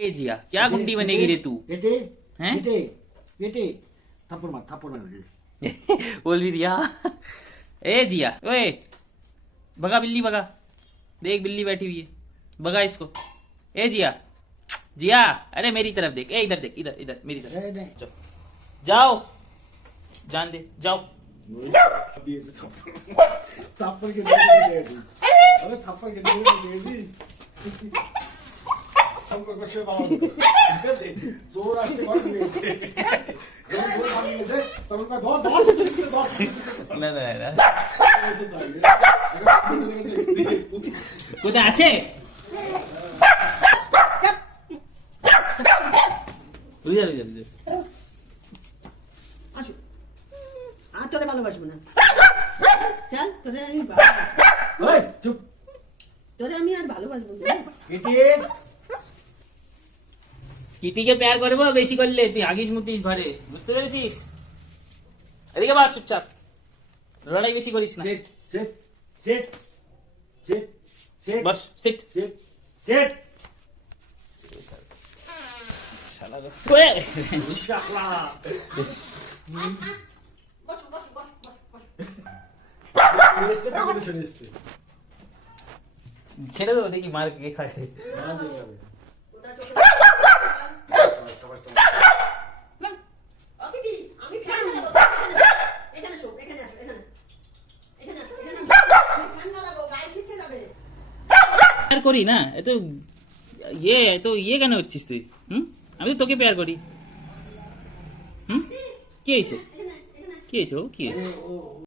ए जिया क्या गुंडी बनेगी रे तू बेटे हैं? बेटे बेटे थप्पड़ मार बोल भी रिया। ए जिया ओए भगा बिल्ली भगा, देख बिल्ली बैठी हुई है, भगा इसको। ए जिया जिया अरे मेरी तरफ देख, ए इधर देख, इधर इधर मेरी तरफ जाओ, जाओ जान दे जाओ। थप्पड़ के अरे थप्पड़ के सबको कुछ जोर আসছে কত দিয়েছে जोर ভাঙিয়েছে তখন কা ধর না না না কোথায় আছে? বুঝা বুঝা বুঝা আসো আর তোরে ভালোবাসবো না, চল তোরে আমি ওই চুপ তোরে আমি আর ভালোবাসবো না। বেটি কিটিকে প্যার করবো বেশি করলে তুই আগিস মুতিস ঘরে, বুঝতে পেরেছিস? এদিকে বাস চুপচাপ, লড়াই বেশি করিস না। Set set set set set boss seat set set শালা রে ওয়ে ইনশাআল্লাহ বসো বসো বসো বসো এসে কেমন শুনেছিস ছেড়ে দাও দেখি মার কে খায়। না দেবে কোথা চোখে ওকে দি আমি ফ্যান লাগাবো, এখানে শো, এখানে আসো, এখানে এখানে আসো, এখানে আসো। আমি ফ্যান লাগাবো, গায়ে ছিটকে যাবে। প্যার করি না এত ইয়ে কেন হচ্ছিস তুই? আমি তো তোকে প্যার করি। কি হয়েছে? এখানে এখানে কি হয়েছে? ও কি হয়েছে? ও